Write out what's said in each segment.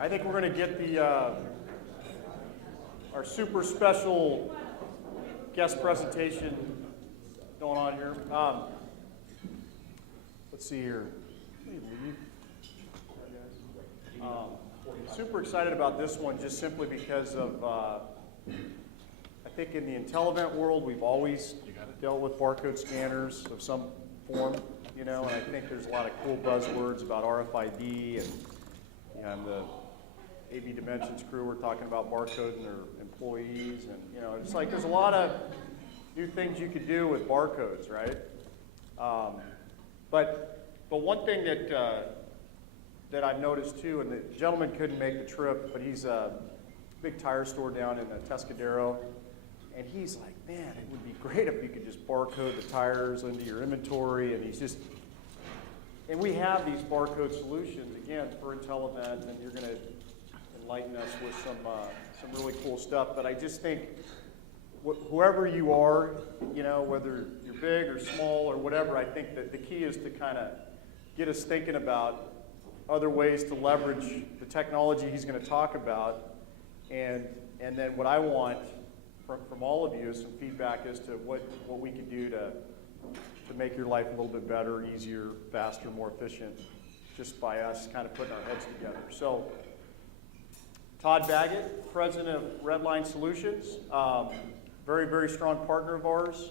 I think we're going to get the our super special guest presentation going on here. Let's see here. Super excited about this one just simply because of, I think in the Intelevent world, we've always dealt with barcode scanners of some form, you know, and I think there's a lot of cool buzzwords about RFID and the AB Dimensions crew were talking about barcoding their employees, and you know, it's like there's a lot of new things you could do with barcodes, right? But one thing that I've noticed too, and the gentleman couldn't make the trip, but he's a big tire store down in Tuscadero, and he's like, man, it would be great if you could just barcode the tires into your inventory, and he's just, and we have these barcode solutions, again, for Intelevent, and you're going to enlighten us with some really cool stuff, but I just think whoever you are, you know, whether you're big or small or whatever, I think that the key is to kind of get us thinking about other ways to leverage the technology he's going to talk about, and then what I want from all of you is some feedback as to what we can do to make your life a little bit better, easier, faster, more efficient, just by us kind of putting our heads together. So, Todd Baggett, president of RedLine Solutions, very, very strong partner of ours.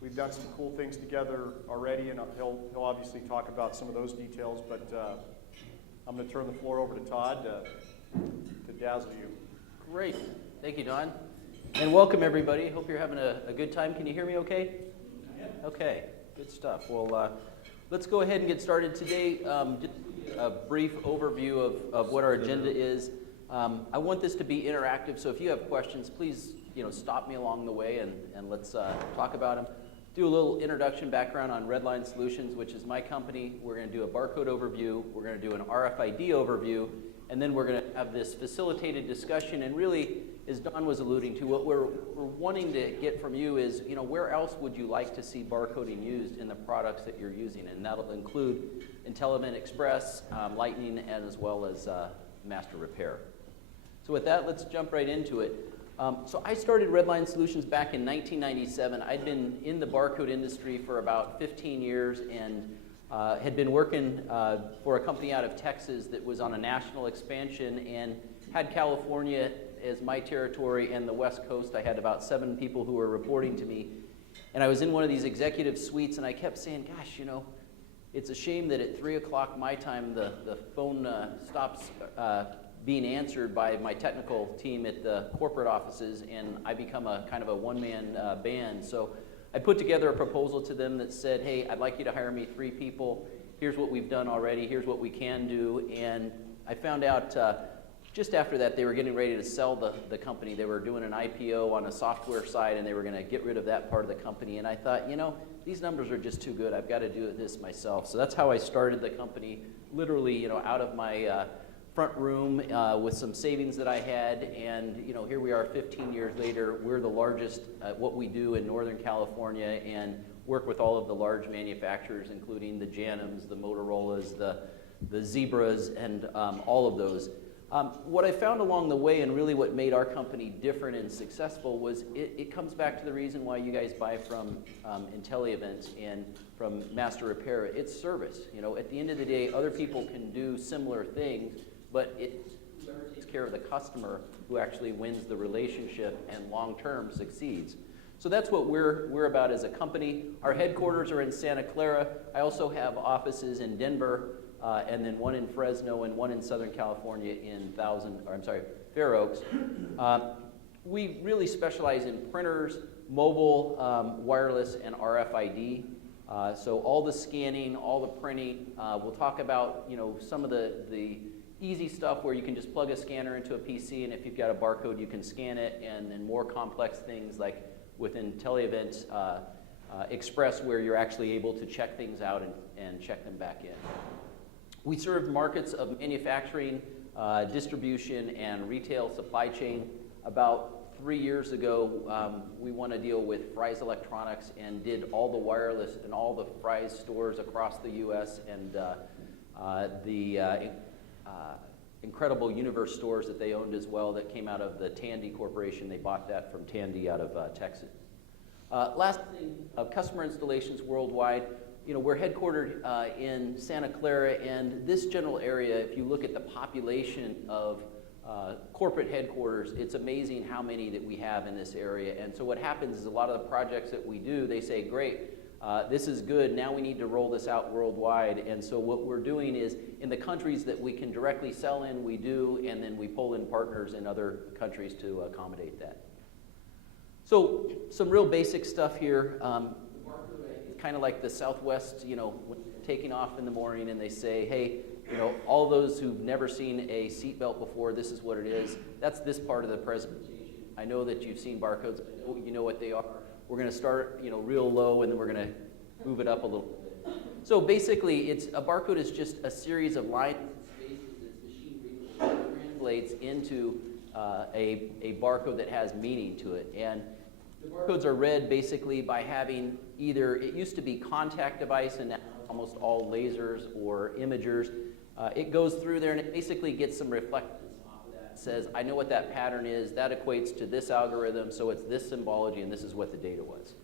We've done some cool things together already, and he'll obviously talk about some of those details, but I'm going to turn the floor over to Todd to dazzle you. Great. Thank you, Don. And welcome, everybody. Hope you're having a good time. Can you hear me okay? Yeah. Okay, good stuff. Well, let's go ahead and get started today. Just a brief overview of what our agenda is. I want this to be interactive, so if you have questions, please stop me along the way and let's talk about them. Do a little introduction background on RedLine Solutions, which is my company. We're going to do a barcode overview, we're going to do an RFID overview, and then we're going to have this facilitated discussion. And really, as Don was alluding to, what we're wanting to get from you is, where else would you like to see barcoding used in the products that you're using? And that'll include Intelevent Express, Lightning, and as well as Master Repair. So with that, let's jump right into it. So I started RedLine Solutions back in 1997. I'd been in the barcode industry for about 15 years and had been working for a company out of Texas that was on a national expansion and had California as my territory and the West Coast. I had about 7 people who were reporting to me. And I was in one of these executive suites and I kept saying, gosh, it's a shame that at 3 o'clock my time the phone stops being answered by my technical team at the corporate offices, and I become a kind of a one-man band. So I put together a proposal to them that said, hey, I'd like you to hire me 3 people. Here's what we've done already. Here's what we can do. And I found out just after that they were getting ready to sell the company. They were doing an IPO on a software side, and they were going to get rid of that part of the company. And I thought, these numbers are just too good. I've got to do this myself. So that's how I started the company, literally, out of my front room with some savings that I had, and here we are 15 years later. We're the largest at what we do in Northern California and work with all of the large manufacturers, including the Janums, the Motorola's, the Zebras, and all of those. What I found along the way, and really what made our company different and successful, was it comes back to the reason why you guys buy from Intelevent and from Master Repair. It's service. At the end of the day, other people can do similar things, but it takes care of the customer who actually wins the relationship and long-term succeeds. So that's what we're about as a company. Our headquarters are in Santa Clara. I also have offices in Denver, and then one in Fresno and one in Southern California in Fair Oaks. We really specialize in printers, mobile, wireless, and RFID. So all the scanning, all the printing. We'll talk about some of the easy stuff where you can just plug a scanner into a PC, and if you've got a barcode, you can scan it, and then more complex things like with Intelevent Express, where you're actually able to check things out and check them back in. We serve markets of manufacturing, distribution, and retail supply chain. About 3 years ago, we won a deal with Fry's Electronics and did all the wireless in all the Fry's stores across the U.S. and incredible Universe stores that they owned as well that came out of the Tandy Corporation. They bought that from Tandy out of Texas. Last thing, customer installations worldwide. We're headquartered in Santa Clara, and this general area, if you look at the population of corporate headquarters, it's amazing how many that we have in this area. And so what happens is a lot of the projects that we do, they say, great, this is good, now we need to roll this out worldwide. And so what we're doing is, in the countries that we can directly sell in, we do, and then we pull in partners in other countries to accommodate that. So some real basic stuff here. Kind of like the Southwest, when taking off in the morning and they say, hey, all those who've never seen a seatbelt before, this is what it is. That's this part of the presentation. I know that you've seen barcodes. I know you know what they are. We're going to start, real low, and then we're going to move it up a little bit. So basically, a barcode is just a series of lines and spaces that's machine readable that translates into a barcode that has meaning to it. And the barcodes are read basically by having either, it used to be contact device, and now it's almost all lasers or imagers. It goes through there and it basically gets some reflectance off of that. It says, I know what that pattern is, that equates to this algorithm, so it's this symbology, and this is what the data was.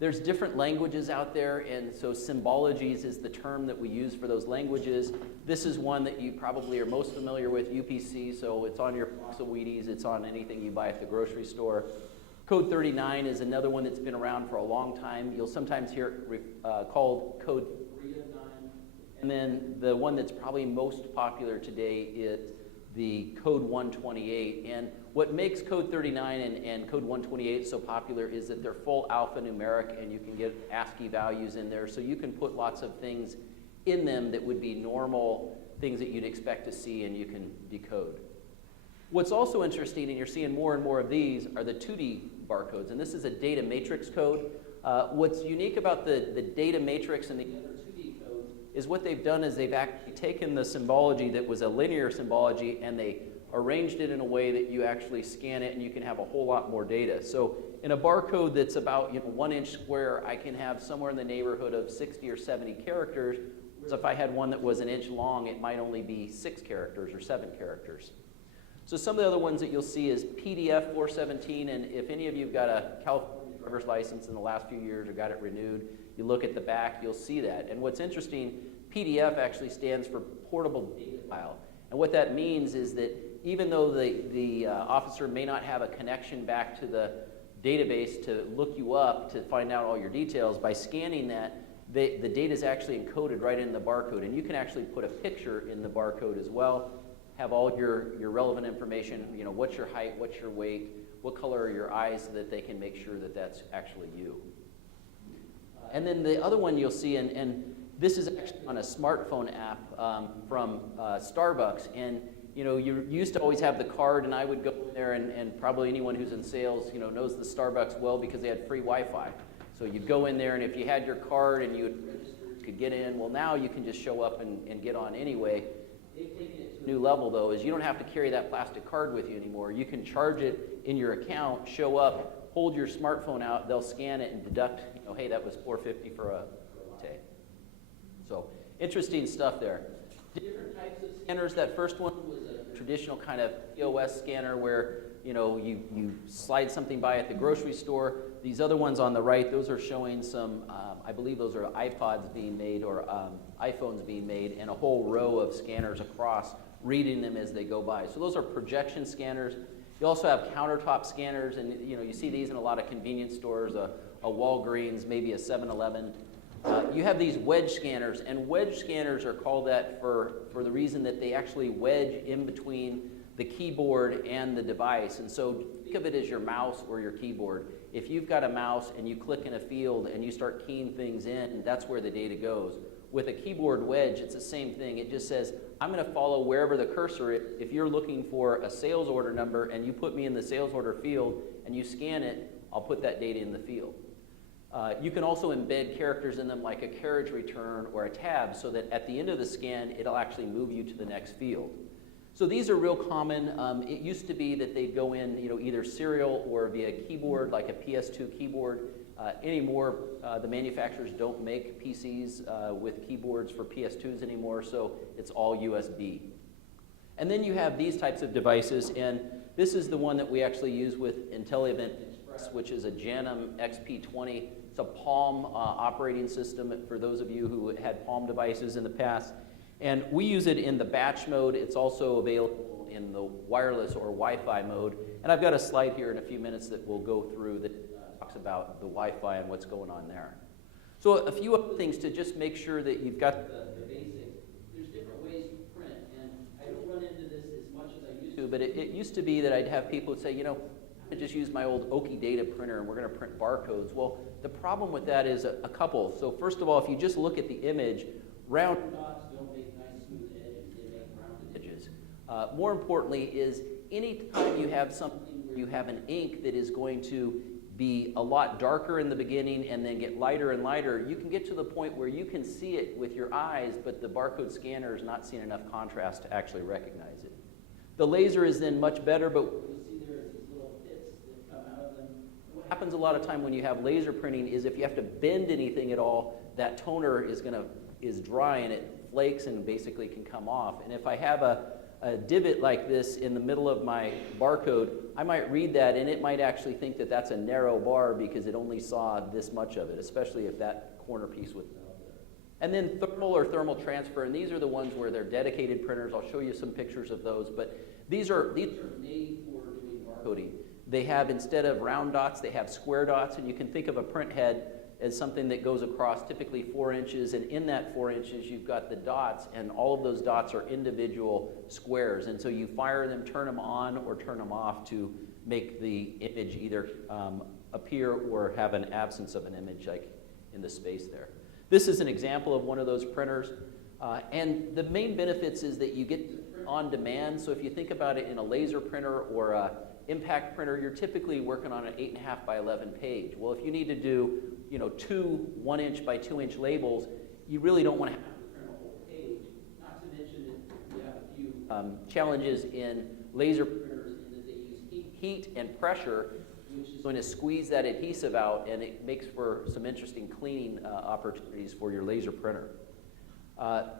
There's different languages out there, and so symbologies is the term that we use for those languages. This is one that you probably are most familiar with, UPC, so it's on your box of Wheaties, it's on anything you buy at the grocery store. Code 39 is another one that's been around for a long time. You'll sometimes hear it called Code 3 of 9. And then the one that's probably most popular today is the Code 128. And what makes Code 39 and Code 128 so popular is that they're full alphanumeric, and you can get ASCII values in there. So you can put lots of things in them that would be normal things that you'd expect to see, and you can decode. What's also interesting, and you're seeing more and more of these, are the 2D barcodes, and this is a data matrix code. What's unique about the data matrix and the other 2D code is what they've done is they've actually taken the symbology that was a linear symbology and they arranged it in a way that you actually scan it and you can have a whole lot more data. So in a barcode that's about 1 inch square, I can have somewhere in the neighborhood of 60 or 70 characters, whereas if I had one that was 1 inch long, it might only be 6 characters or 7 characters. So some of the other ones that you'll see is PDF 417, and if any of you have got a California driver's license in the last few years or got it renewed, you look at the back, you'll see that. And what's interesting, PDF actually stands for Portable Data File. And what that means is that even though the officer may not have a connection back to the database to look you up to find out all your details, by scanning that, the data is actually encoded right in the barcode. And you can actually put a picture in the barcode as well. Have all your relevant information, what's your height, what's your weight, what color are your eyes, so that they can make sure that that's actually you. And then the other one you'll see, and this is actually on a smartphone app from Starbucks, and you used to always have the card, and I would go in there, and probably anyone who's in sales knows the Starbucks well because they had free Wi-Fi. So you'd go in there, and if you had your card and you could get in, well now you can just show up and get on anyway. They've taken it to a new level, though, is you don't have to carry that plastic card with you anymore. You can charge it in your account, show up, hold your smartphone out, they'll scan it and deduct, hey, that was $4.50 for a latte. So interesting stuff there. Different types of scanners. That first one was a traditional kind of POS scanner where you slide something by at the grocery store. These other ones on the right, those are showing some, I believe those are iPods being made or iPhones being made, and a whole row of scanners across, reading them as they go by. So those are projection scanners. You also have countertop scanners, and you see these in a lot of convenience stores, a Walgreens, maybe a 7-Eleven. You have these wedge scanners, and wedge scanners are called that for the reason that they actually wedge in between the keyboard and the device. And so think of it as your mouse or your keyboard. If you've got a mouse and you click in a field and you start keying things in, that's where the data goes. With a keyboard wedge, it's the same thing. It just says, I'm going to follow wherever the cursor is. If you're looking for a sales order number and you put me in the sales order field and you scan it, I'll put that data in the field. You can also embed characters in them like a carriage return or a tab so that at the end of the scan, it'll actually move you to the next field. So these are real common. It used to be that they'd go in either serial or via keyboard, like a PS2 keyboard. Anymore, the manufacturers don't make PCs with keyboards for PS2s anymore, so it's all USB. And then you have these types of devices, and this is the one that we actually use with IntelliEvent Express, which is a Janum XP20. It's a Palm operating system for those of you who had Palm devices in the past. And we use it in the batch mode. It's also available in the wireless or Wi-Fi mode. And I've got a slide here in a few minutes that we'll go through that talks about the Wi-Fi and what's going on there. So a few other things to just make sure that you've got the basics. There's different ways to print, and I don't run into this as much as I used to, but it used to be that I'd have people say, you know, I just use my old Oki data printer and we're going to print barcodes. Well, the problem with that is a couple. So first of all, if you just look at the image, round dots don't make nice smooth edges, they make rounded edges. More importantly is any time you have something where you have an ink that is going to be a lot darker in the beginning and then get lighter and lighter, you can get to the point where you can see it with your eyes, but the barcode scanner is not seeing enough contrast to actually recognize it. The laser is then much better, but what you see there is these little pits that come out of them. What happens a lot of time when you have laser printing is if you have to bend anything at all, that toner is dry and it flakes and basically can come off. And if I have a divot like this in the middle of my barcode, I might read that and it might actually think that that's a narrow bar because it only saw this much of it, especially if that corner piece was out there. And then thermal or thermal transfer, and these are the ones where they're dedicated printers. I'll show you some pictures of those, but these are made for doing barcoding. They have, instead of round dots, they have square dots, and you can think of a print head as something that goes across typically 4 inches, and in that 4 inches you've got the dots, and all of those dots are individual squares, and so you fire them, turn them on or turn them off to make the image either appear or have an absence of an image, like in the space there. This is an example of one of those printers, and the main benefits is that you get on demand. So if you think about it in a laser printer or a impact printer, you're typically working on an 8.5 by 11 page. Well, if you need to do, you know, 2 1-inch by 2-inch labels, you really don't want to have to print a whole page. Not to mention that you have a few challenges in laser printers in that they use heat and pressure, which is going to squeeze that adhesive out, and it makes for some interesting cleaning opportunities for your laser printer.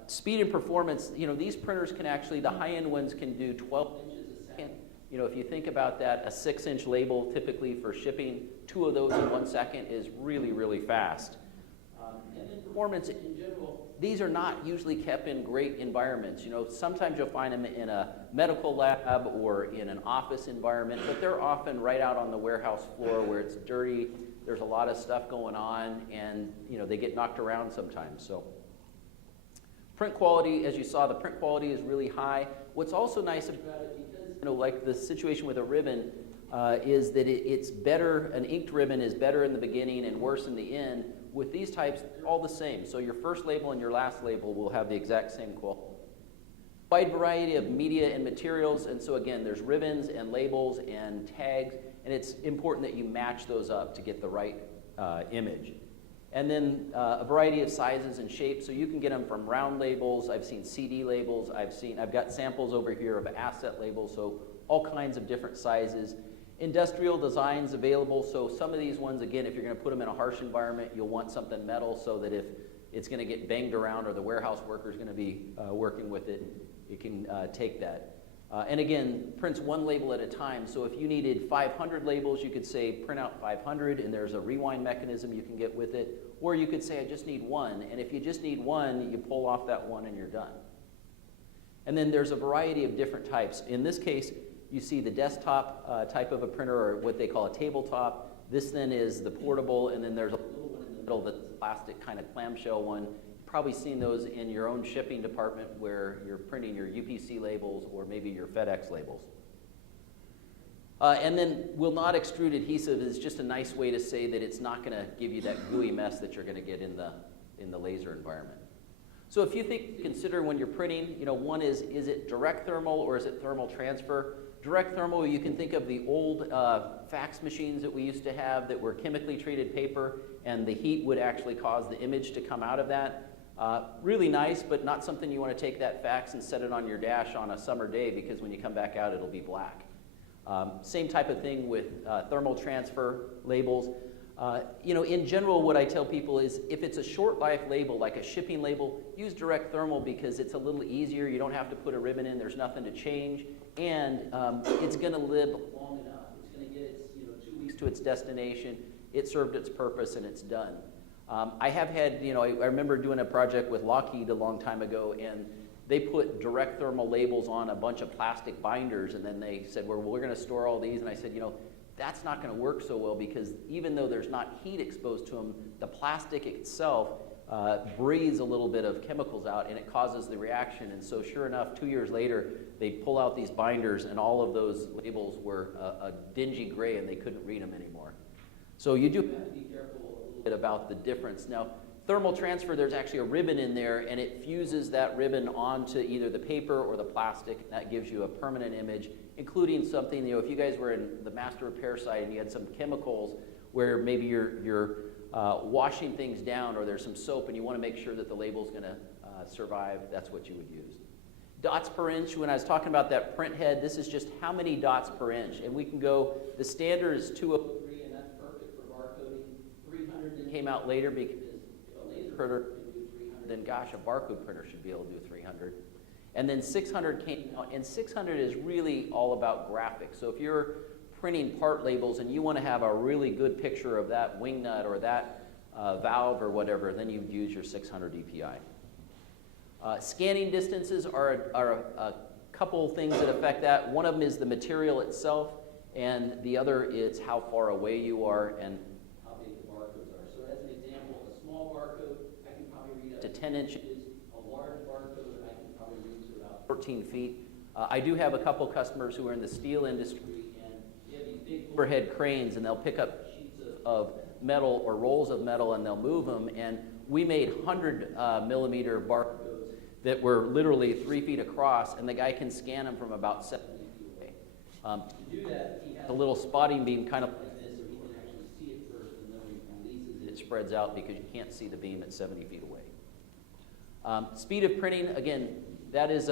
Speed and performance, you know, these printers can actually, the high-end ones can do 12 inches a second. You know, if you think about that, a 6-inch label typically for shipping, 2 of those in 1 second is really, really fast. And then performance in general, these are not usually kept in great environments. You know, sometimes you'll find them in a medical lab or in an office environment, but they're often right out on the warehouse floor where it's dirty, there's a lot of stuff going on, and, you know, they get knocked around sometimes. So print quality, as you saw, the print quality is really high. What's also nice about it, because, you know, like the situation with a ribbon, is that it's better, an inked ribbon is better in the beginning and worse in the end. With these types, they're all the same. So your first label and your last label will have the exact same quality. Wide variety of media and materials, and so again, there's ribbons and labels and tags, and it's important that you match those up to get the right image. And then a variety of sizes and shapes, so you can get them from round labels. I've seen CD labels. I've got samples over here of asset labels, so all kinds of different sizes. Industrial designs available, so some of these ones, again, if you're going to put them in a harsh environment, you'll want something metal so that if it's going to get banged around or the warehouse worker is going to be working with it, it can take that. And again, prints 1 label at a time, so if you needed 500 labels, you could say print out 500, and there's a rewind mechanism you can get with it, or you could say I just need 1, and if you just need 1, you pull off that 1 and you're done. And then there's a variety of different types. In this case, you see the desktop type of a printer, or what they call a tabletop. This then is the portable, and then there's a little one in the middle that's a plastic kind of clamshell one. You've probably seen those in your own shipping department where you're printing your UPC labels or maybe your FedEx labels. And then will not extrude adhesive is just a nice way to say that it's not going to give you that gooey mess that you're going to get in the laser environment. So if you consider when you're printing, you know, one is it direct thermal or is it thermal transfer? Direct thermal, you can think of the old fax machines that we used to have that were chemically treated paper, and the heat would actually cause the image to come out of that. Really nice, but not something you want to take that fax and set it on your dash on a summer day, because when you come back out, it'll be black. Same type of thing with thermal transfer labels. In general, what I tell people is if it's a short life label, like a shipping label, use direct thermal because it's a little easier. You don't have to put a ribbon in. There's nothing to change. And it's going to live long enough. It's going to get its 2 weeks to its destination. It served its purpose and it's done. I have had, I remember doing a project with Lockheed a long time ago, and they put direct thermal labels on a bunch of plastic binders, and then they said, well, we're going to store all these. And I said, that's not going to work so well because even though there's not heat exposed to them, the plastic itself breathes a little bit of chemicals out and it causes the reaction. And so sure enough, 2 years later, they pull out these binders and all of those labels were a dingy gray and they couldn't read them anymore. So you do have to be careful a little bit about the difference. Now, thermal transfer, there's actually a ribbon in there and it fuses that ribbon onto either the paper or the plastic, and that gives you a permanent image, including something, if you guys were in the master repair site and you had some chemicals where maybe you're washing things down or there's some soap and you want to make sure that the label's going to survive, that's what you would use. Dots per inch, when I was talking about that print head, this is just how many dots per inch. And we can go, the standard is 203 and that's perfect for barcoding. 300 came out later because if a laser printer can do 300, then gosh, a barcode printer should be able to do 300. And then 600 came out, and 600 is really all about graphics. So if you're printing part labels and you want to have a really good picture of that wing nut or that valve or whatever, then you'd use your 600 DPI. Scanning distances are a couple things that affect that. One of them is the material itself, and the other is how far away you are and how big the barcodes are. So as an example, a small barcode, I can probably read up to 10 inches. A large barcode, I can probably read to about 14 feet. I do have a couple customers who are in the steel industry, and they have these big overhead cranes, and they'll pick up sheets of metal or rolls of metal, and they'll move them. And we made 100 millimeter barcodes that were literally 3 feet across, and the guy can scan them from about 70 feet away. To do that, he has a little spotting beam kind of like this, so he can actually see it first, and then when he releases it, it spreads out because you can't see the beam at 70 feet away. Speed of printing, again, that is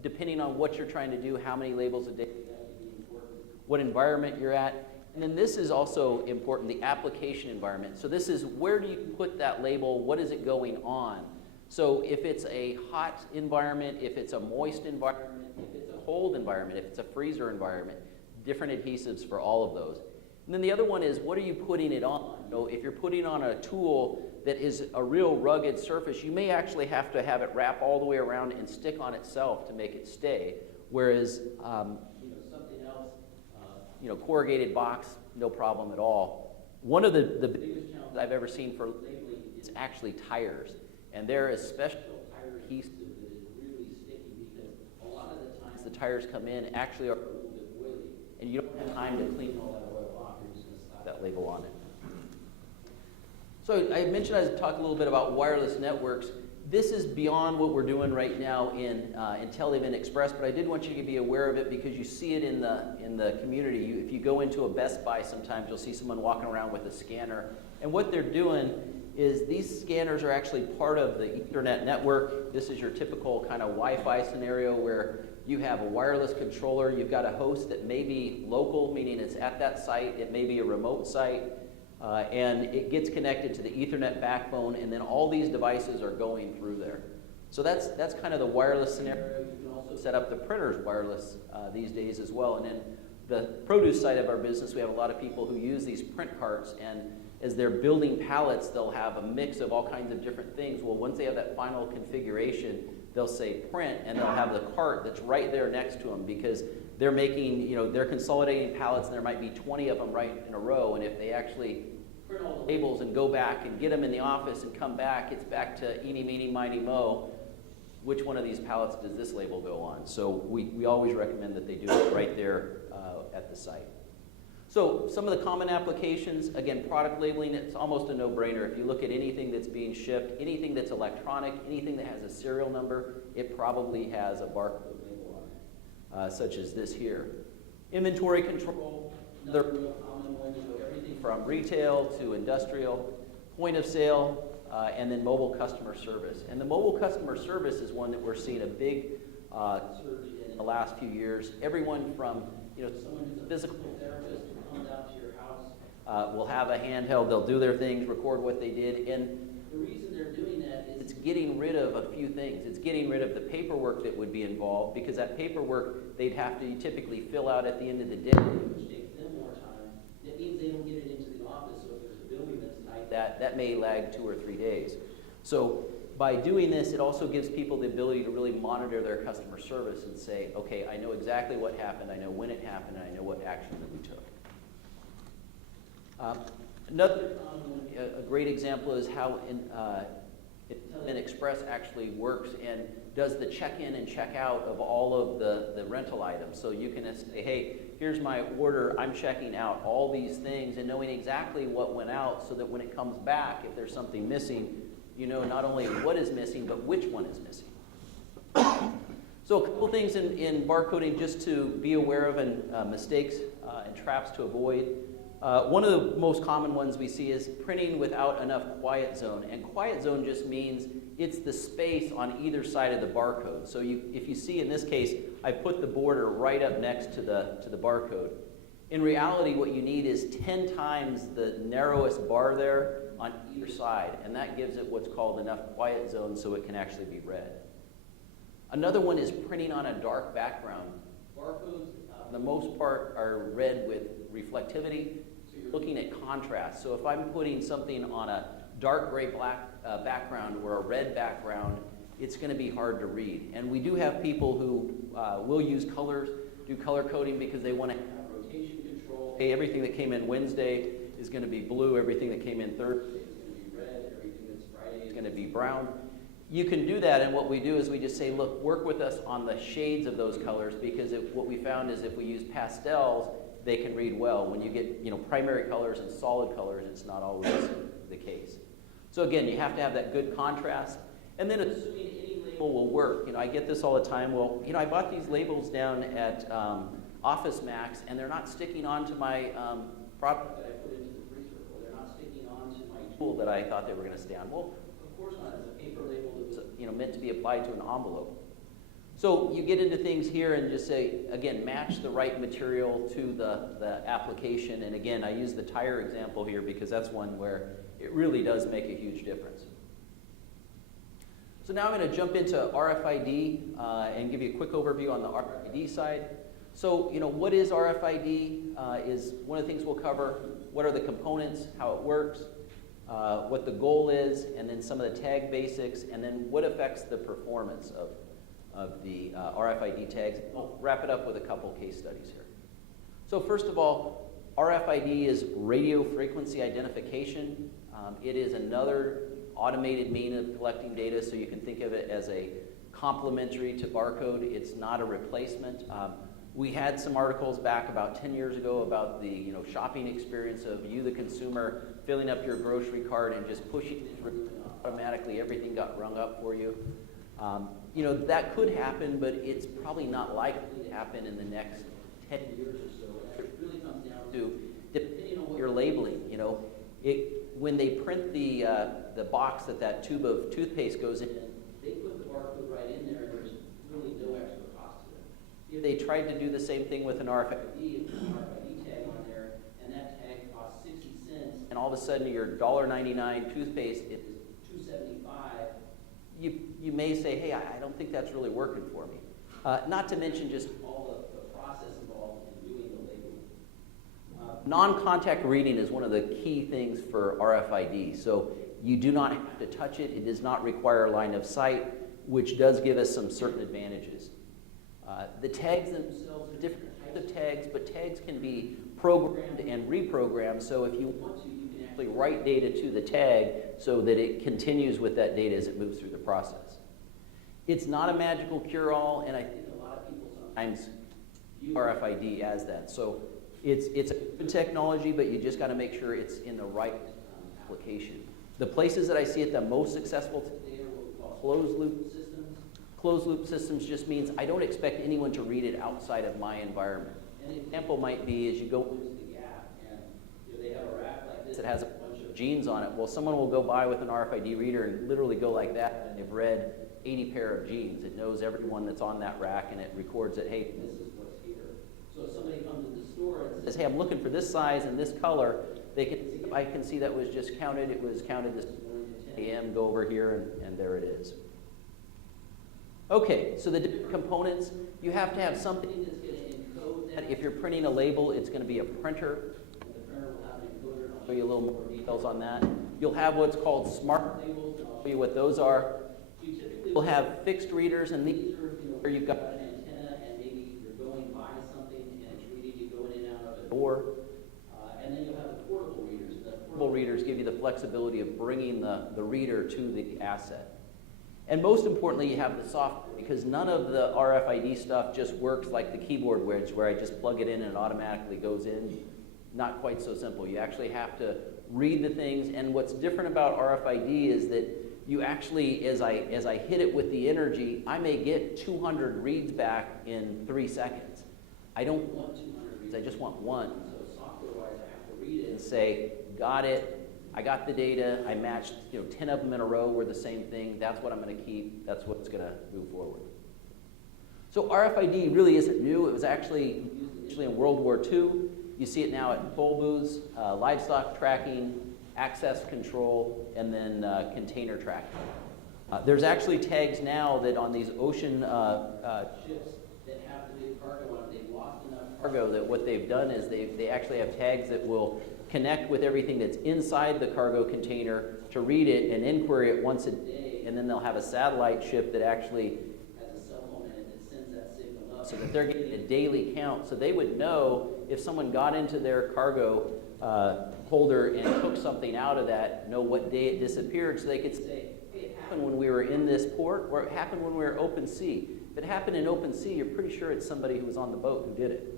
depending on what you're trying to do, how many labels a day, that would be important, what environment you're at. And then this is also important, the application environment. So this is where do you put that label, what is it going on? So if it's a hot environment, if it's a moist environment, if it's a cold environment, if it's a freezer environment, different adhesives for all of those. And then the other one is, what are you putting it on? So if you're putting on a tool that is a real rugged surface, you may actually have to have it wrap all the way around and stick on itself to make it stay. Whereas something else, corrugated box, no problem at all. One of the biggest challenges I've ever seen for labeling is actually tires. And there is special tire adhesive that is really sticky because a lot of the times the tires come in actually are a little bit oily, and you don't have time to clean all that oil off. You're just going to slap that label on it. So I mentioned I'd talk a little bit about wireless networks. This is beyond what we're doing right now in IntelliVent Express, but I did want you to be aware of it because you see it in the community. If you go into a Best Buy sometimes, you'll see someone walking around with a scanner. And what they're doing is these scanners are actually part of the Ethernet network. This is your typical kind of Wi-Fi scenario where you have a wireless controller, you've got a host that may be local, meaning it's at that site, it may be a remote site, and it gets connected to the Ethernet backbone, and then all these devices are going through there. So that's kind of the wireless scenario. You can also set up the printers wireless these days as well. And then the produce side of our business, we have a lot of people who use these print carts, and as they're building pallets, they'll have a mix of all kinds of different things. Well, once they have that final configuration, they'll say print, and they'll have the cart that's right there next to them because they're making, they're consolidating pallets, and there might be 20 of them right in a row, and if they actually print all the labels and go back and get them in the office and come back, it's back to eeny, meeny, miny, mo. Which one of these pallets does this label go on? So we always recommend that they do it right there at the site. So some of the common applications, again, product labeling, it's almost a no-brainer. If you look at anything that's being shipped, anything that's electronic, anything that has a serial number, it probably has a barcode label on it, such as this here. Inventory control, another real common one, everything from retail to industrial, point of sale, and then mobile customer service. And the mobile customer service is one that we're seeing a big surge in the last few years. Everyone from someone who's a physical therapist who comes out to your house will have a handheld, they'll do their things, record what they did, and the reason they're doing that is it's getting rid of a few things. It's getting rid of the paperwork that would be involved, because that paperwork they'd have to typically fill out at the end of the day, which takes them more time. It means they don't get it into the office, so if there's a building that's tight, that may lag 2 or 3 days. So by doing this, it also gives people the ability to really monitor their customer service and say, okay, I know exactly what happened, I know when it happened, and I know what action that we took. A great example is how Intelligent Express actually works and does the check-in and check-out of all of the rental items. So you can say, hey, here's my order, I'm checking out all these things, and knowing exactly what went out so that when it comes back, if there's something missing, you know not only what is missing, but which one is missing. So a couple things in barcoding just to be aware of, and mistakes and traps to avoid. One of the most common ones we see is printing without enough quiet zone. And quiet zone just means it's the space on either side of the barcode. So if you see in this case, I put the border right up next to the barcode. In reality, what you need is 10 times the narrowest bar there on either side, and that gives it what's called enough quiet zone so it can actually be read. Another one is printing on a dark background. Barcodes, for the most part, are read with reflectivity, so you're looking at contrast. So if I'm putting something on a dark gray black background or a red background, it's going to be hard to read. And we do have people who will use colors, do color coding because they want to have rotation control. Hey, everything that came in Wednesday is going to be blue, everything that came in Thursday is going to be red, everything that's Friday is going to be brown. You can do that, and what we do is we just say, look, work with us on the shades of those colors, because what we found is if we use pastels, they can read well. When you get primary colors and solid colors, it's not always the case. So again, you have to have that good contrast, and then assuming any label will work. I get this all the time. Well, I bought these labels down at Office Max, and they're not sticking onto my product that I put into the freezer, or they're not sticking onto my tool that I thought they were going to stay on. Well, of course not. It's a paper label that was meant to be applied to an envelope. So you get into things here and just say, again, match the right material to the application. And again, I use the tire example here because that's one where it really does make a huge difference. So now I'm going to jump into RFID and give you a quick overview on the RFID side. So, what is RFID is one of the things we'll cover. What are the components, how it works, what the goal is, and then some of the tag basics, and then what affects the performance of the RFID tags. I'll wrap it up with a couple case studies here. So first of all, RFID is radio frequency identification. It is another automated means of collecting data, so you can think of it as a complementary to barcode. It's not a replacement. We had some articles back about 10 years ago about the shopping experience of you, the consumer, filling up your grocery cart and just pushing it through, and automatically everything got rung up for you. That could happen, but it's probably not likely to happen in the next 10 years or so. It really comes down to, depending on what you're labeling, when they print the box that tube of toothpaste goes in, they put the barcode right in there, and there's really no extra cost to it. If they tried to do the same thing with an RFID, put an RFID tag on there, and that tag costs 60 cents, and all of a sudden your $1.99 toothpaste is $2.75, you may say, hey, I don't think that's really working for me. Not to mention just all the process involved in doing the labeling. Non-contact reading is one of the key things for RFID. So you do not have to touch it. It does not require line of sight, which does give us some certain advantages. The tags themselves are different types of tags, but tags can be programmed and reprogrammed. So if you want to, you can actually write data to the tag so that it continues with that data as it moves through the process. It's not a magical cure-all, and I think a lot of people sometimes view RFID as that. So it's a good technology, but you just got to make sure it's in the right application. The places that I see it the most successful today are what we call closed-loop systems. Closed-loop systems just means I don't expect anyone to read it outside of my environment. An example might be as you go into the Gap, and they have a rack like this that has a bunch of jeans on it. Well, someone will go by with an RFID reader and literally go like that, and they've read 80 pair of jeans. It knows everyone that's on that rack, and it records that, hey, this is what's here. So if somebody comes to the store and says, hey, I'm looking for this size and this color, I can see that was just counted. It was counted this morning at 10 a.m. Go over here, and there it is. Okay, so the different components, you have to have something that's going to encode that. If you're printing a label, it's going to be a printer. The printer will have an encoder. I'll show you a little more details on that. You'll have what's called smart labels. I'll show you what those are. You typically will have fixed readers, and these are where you've got an antenna, and maybe you're going by something, and it's reading you going in and out of a door. And then you'll have the portable readers. The portable readers give you the flexibility of bringing the reader to the asset. And most importantly, you have the software, because none of the RFID stuff just works like the keyboard where I just plug it in and it automatically goes in. Not quite so simple. You actually have to read the things, and what's different about RFID is that you actually, as I hit it with the energy, I may get 200 reads back in 3 seconds. I don't want 200 reads, I just want one. So software-wise, I have to read it and say, got it. I got the data, I matched 10 of them in a row were the same thing, that's what I'm going to keep, that's what's going to move forward. So RFID really isn't new. It was actually used initially in World War II. You see it now at toll booths, livestock tracking, access control, and then container tracking. There's actually tags now that on these ocean ships that have the big cargo on it, they've lost enough cargo that what they've done is they actually have tags that will connect with everything that's inside the cargo container to read it and inquiry it once a day, and then they'll have a satellite ship that actually has a cell phone in it that sends that signal up so that they're getting a daily count. So they would know if someone got into their cargo holder and took something out of that, know what day it disappeared, so they could say, hey, it happened when we were in this port, or it happened when we were open sea. If it happened in open sea, you're pretty sure it's somebody who was on the boat who did it.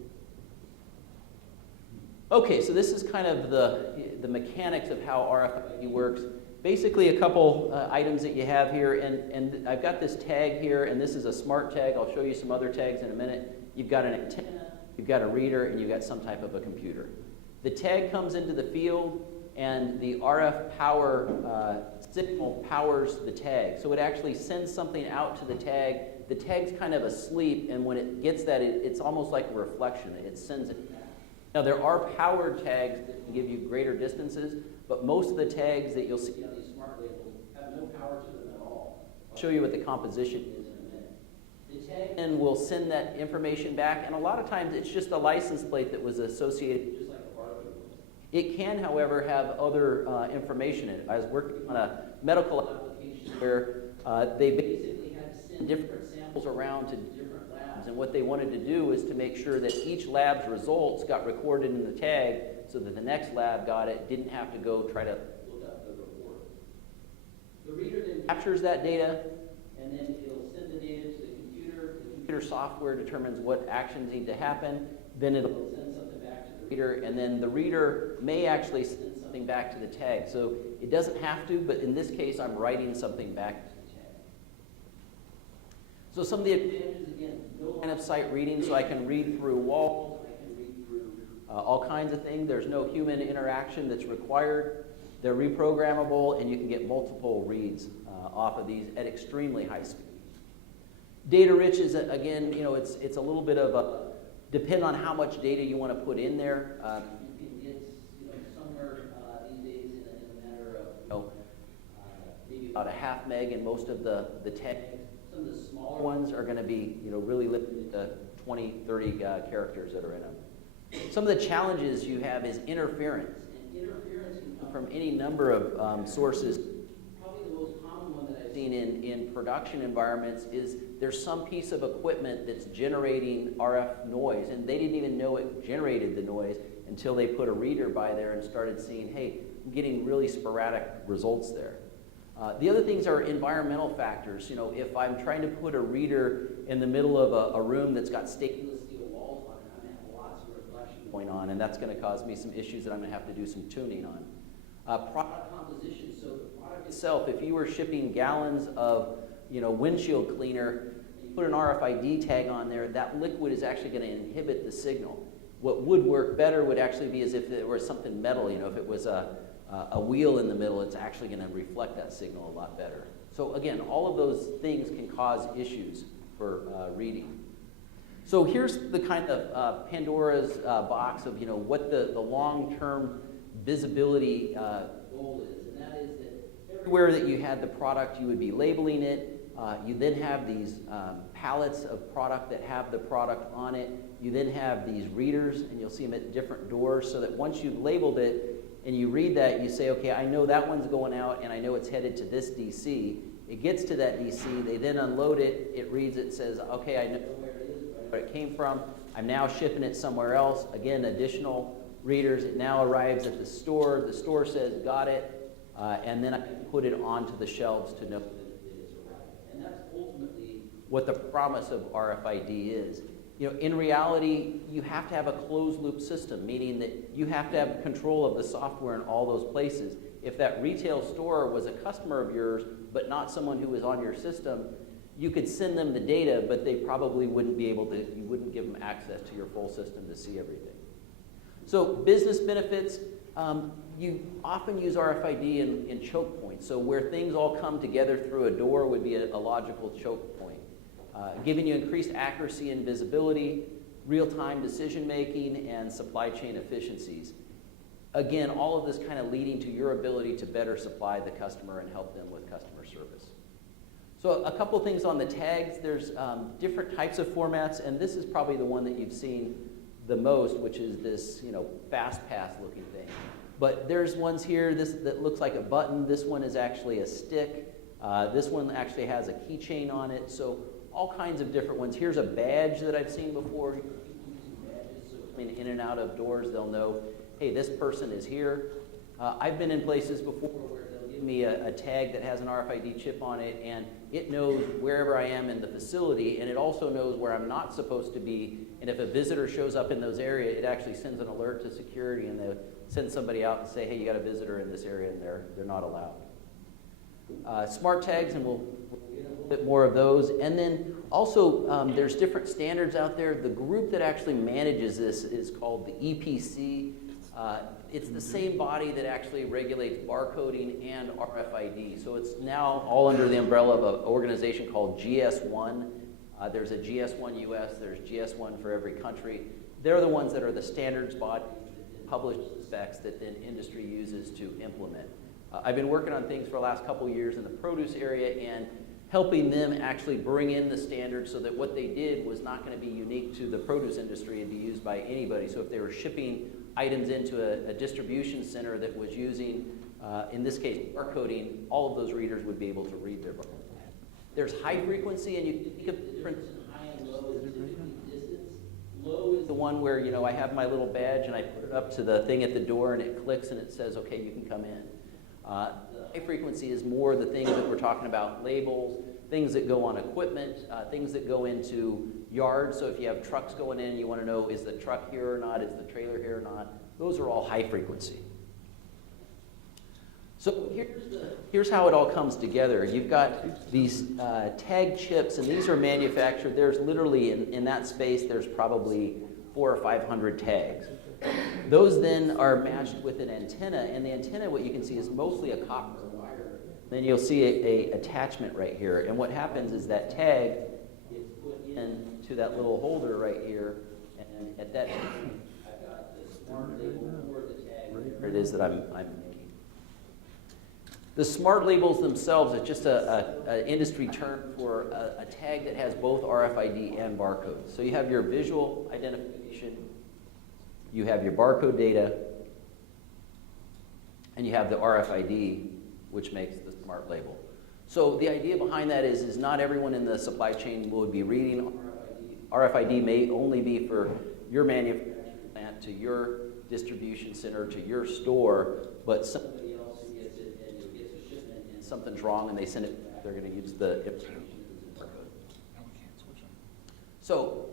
Okay, so this is kind of the mechanics of how RFID works. Basically, a couple items that you have here, and I've got this tag here, and this is a smart tag. I'll show you some other tags in a minute. You've got an antenna, you've got a reader, and you've got some type of a computer. The tag comes into the field, and the RF power signal powers the tag. So it actually sends something out to the tag. The tag's kind of asleep, and when it gets that, it's almost like a reflection. It sends it back. Now, there are powered tags that can give you greater distances, but most of the tags that you'll see on these smart labels have no power to them at all. I'll show you what the composition is in a minute. The tag then will send that information back, and a lot of times it's just a license plate that was associated just like a barcode. It can, however, have other information in it. I was working on a medical application where they basically had to send different samples around to different labs, and what they wanted to do is to make sure that each lab's results got recorded in the tag so that the next lab got it, didn't have to go try to look up the report. The reader then captures that data, and then it'll send the data to the computer. The computer software determines what actions need to happen. Then it'll send something back to the reader, and then the reader may actually send something back to the tag. So it doesn't have to, but in this case, I'm writing something back to the tag. So some of the advantages, again, no line of sight reading, so I can read through walls, I can read through all kinds of things. There's no human interaction that's required. They're reprogrammable, and you can get multiple reads off of these at extremely high speed. Data rich is, again, it's a little bit of a, depend on how much data you want to put in there. You can get somewhere these days in a matter of maybe about a half meg in most of the tags. Some of the smaller ones are going to be really limited to 20, 30 characters that are in them. Some of the challenges you have is interference. And interference can come from any number of sources. Probably the most common one that I've seen in production environments is there's some piece of equipment that's generating RF noise, and they didn't even know it generated the noise until they put a reader by there and started seeing, hey, I'm getting really sporadic results there. The other things are environmental factors. If I'm trying to put a reader in the middle of a room that's got stainless steel walls on it, I'm going to have lots of reflection going on, and that's going to cause me some issues that I'm going to have to do some tuning on. Product composition. So the product itself, if you were shipping gallons of windshield cleaner, you put an RFID tag on there, that liquid is actually going to inhibit the signal. What would work better would actually be as if it was something metal. If it was a wheel in the middle, it's actually going to reflect that signal a lot better. So again, all of those things can cause issues for reading. So here's the kind of Pandora's box of what the long-term visibility goal is, and that is that everywhere that you had the product, you would be labeling it. You then have these pallets of product that have the product on it. You then have these readers, and you'll see them at different doors, so that once you've labeled it and you read that, you say, okay, I know that one's going out, and I know it's headed to this DC. It gets to that DC, they then unload it, it reads it, says, okay, I know where it is, where it came from. I'm now shipping it somewhere else. Again, additional readers. It now arrives at the store says, got it, and then I can put it onto the shelves to know that it is arrived. And that's ultimately what the promise of RFID is. You know, in reality, you have to have a closed loop system, meaning that you have to have control of the software in all those places. If that retail store was a customer of yours, but not someone who was on your system, you could send them the data, but they probably wouldn't be able to, you wouldn't give them access to your full system to see everything. So business benefits, you often use RFID in choke points. So where things all come together through a door would be a logical choke point. Giving you increased accuracy and visibility, real-time decision-making, and supply chain efficiencies. Again, all of this kind of leading to your ability to better supply the customer and help them with customer service. So a couple things on the tags. There's different types of formats, and this is probably the one that you've seen the most, which is this, you know, fast pass looking thing. But there's ones here that looks like a button. This one is actually a stick. This one actually has a keychain on it. So all kinds of different ones. Here's a badge that I've seen before. Badges, so I mean, in and out of doors, they'll know, hey, this person is here. I've been in places before where they'll give me a tag that has an RFID chip on it, and it knows wherever I am in the facility, and it also knows where I'm not supposed to be. And if a visitor shows up in those areas, it actually sends an alert to security, and they'll send somebody out and say, hey, you got a visitor in this area, and they're not allowed. Smart tags, and we'll get a little bit more of those. And then also, there's different standards out there. The group that actually manages this is called the EPC. It's the same body that actually regulates barcoding and RFID. So it's now all under the umbrella of an organization called GS1. There's a GS1 US, there's GS1 for every country. They're the ones that are the standards body that publish specs that then industry uses to implement. I've been working on things for the last couple years in the produce area and helping them actually bring in the standards so that what they did was not going to be unique to the produce industry and be used by anybody. So if they were shipping items into a distribution center that was using, in this case, barcoding, all of those readers would be able to read their barcode. There's high frequency, and you can think of the difference in high and low as distance. Low is the one where, you know, I have my little badge and I put it up to the thing at the door and it clicks and it says, okay, you can come in. The high frequency is more the things that we're talking about, labels, things that go on equipment, things that go into yards. So if you have trucks going in, you want to know, is the truck here or not? Is the trailer here or not? Those are all high frequency. So here's how it all comes together. You've got these tag chips, and these are manufactured. There's literally, in that space, there's probably 400 or 500 tags. Those then are matched with an antenna, and the antenna, what you can see, is mostly a copper wire. Then you'll see a attachment right here, and what happens is that tag gets put into that little holder right here, and at that time, I've got the smart label for the tag. Where it is that I'm making. The smart labels themselves is just an industry term for a tag that has both RFID and barcode. So you have your visual identification, you have your barcode data, and you have the RFID, which makes the smart label. So the idea behind that is not everyone in the supply chain will be reading RFID. RFID may only be for your manufacturing plant, to your distribution center, to your store, but somebody else who gets it and it gets a shipment and something's wrong and they send it back, they're going to use the information in the barcode. So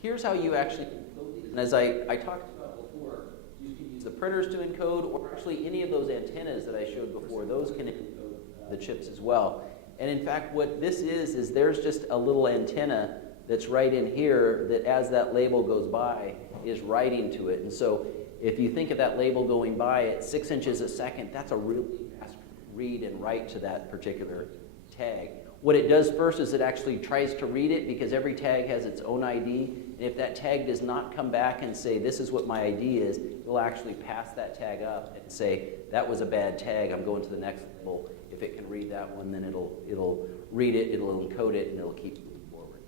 here's how you actually encode these. And as I talked about before, you can use the printers to encode, or actually any of those antennas that I showed before, those can encode the chips as well. And in fact, what this is there's just a little antenna that's right in here that as that label goes by is writing to it. And so if you think of that label going by at 6 inches a second, that's a really fast read and write to that particular tag. What it does first is it actually tries to read it, because every tag has its own ID. And if that tag does not come back and say, this is what my ID is, it will actually pass that tag up and say, that was a bad tag, I'm going to the next level. If it can read that one, then it'll read it, it'll encode it, and it'll keep moving forward.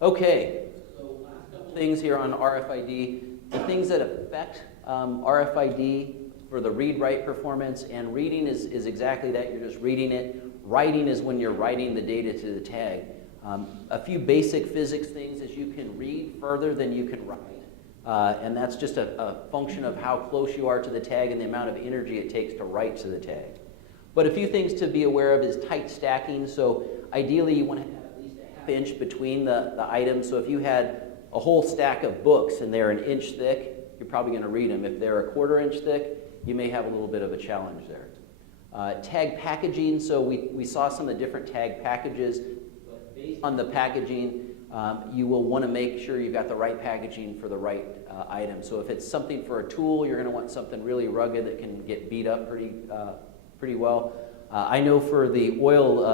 Okay, so last couple things here on RFID. The things that affect RFID for the read-write performance, and reading is exactly that, you're just reading it. Writing is when you're writing the data to the tag. A few basic physics things is you can read further than you can write. And that's just a function of how close you are to the tag and the amount of energy it takes to write to the tag. But a few things to be aware of is tight stacking. So ideally you want to have at least a half inch between the items. So if you had a whole stack of books and they're an inch thick, you're probably going to read them. If they're a quarter inch thick, you may have a little bit of a challenge there. Tag packaging, so we saw some of the different tag packages. But based on the packaging, you will want to make sure you've got the right packaging for the right item. So if it's something for a tool, you're going to want something really rugged that can get beat up pretty well. I know for the oil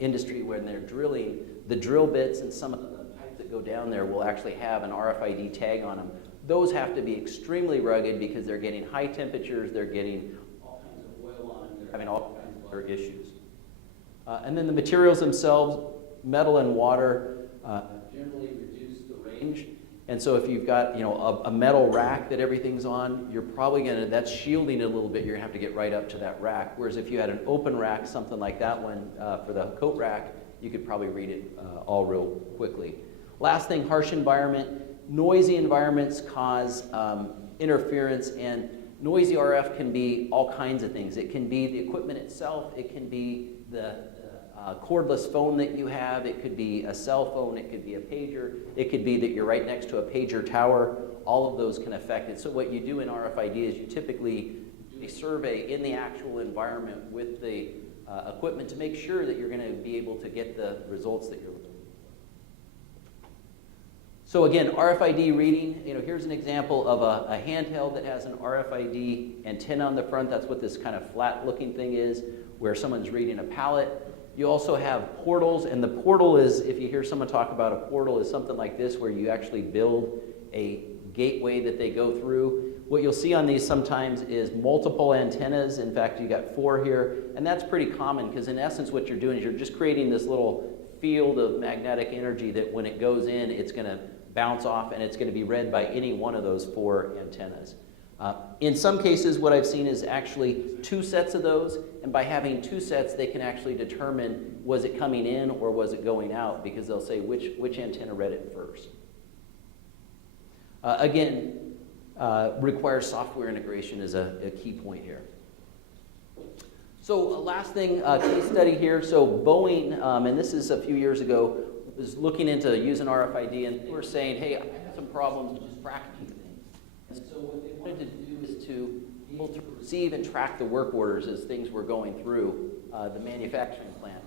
industry, when they're drilling, the drill bits and some of the pipes that go down there will actually have an RFID tag on them. Those have to be extremely rugged because they're getting high temperatures, they're getting all kinds of oil on them, they're having all kinds of other issues. And then the materials themselves, metal and water, generally reduce the range. And so if you've got a metal rack that everything's on, you're probably that's shielding it a little bit, you're gonna have to get right up to that rack. Whereas if you had an open rack, something like that one for the coat rack, you could probably read it all real quickly. Last thing, harsh environment. Noisy environments cause interference, and noisy RF can be all kinds of things. It can be the equipment itself, it can be the cordless phone that you have, it could be a cell phone, it could be a pager, it could be that you're right next to a pager tower. All of those can affect it. So what you do in RFID is you typically do a survey in the actual environment with the equipment to make sure that you're going to be able to get the results that you're looking for. So again, RFID reading, here's an example of a handheld that has an RFID antenna on the front. That's what this kind of flat looking thing is, where someone's reading a pallet. You also have portals, and the portal is, if you hear someone talk about a portal, is something like this, where you actually build a gateway that they go through. What you'll see on these sometimes is multiple antennas. In fact, you got 4 here, and that's pretty common, because in essence what you're doing is you're just creating this little field of magnetic energy that when it goes in, it's going to bounce off, and it's going to be read by any one of those 4 antennas. In some cases, what I've seen is actually 2 sets of those, and by having 2 sets, they can actually determine, was it coming in or was it going out, because they'll say which antenna read it first. Again, requires software integration is a key point here. So last thing, case study here. So Boeing, and this is a few years ago, was looking into using RFID, and they were saying, hey, I have some problems just tracking things. And so what they wanted to do is to be able to receive and track the work orders as things were going through the manufacturing plant.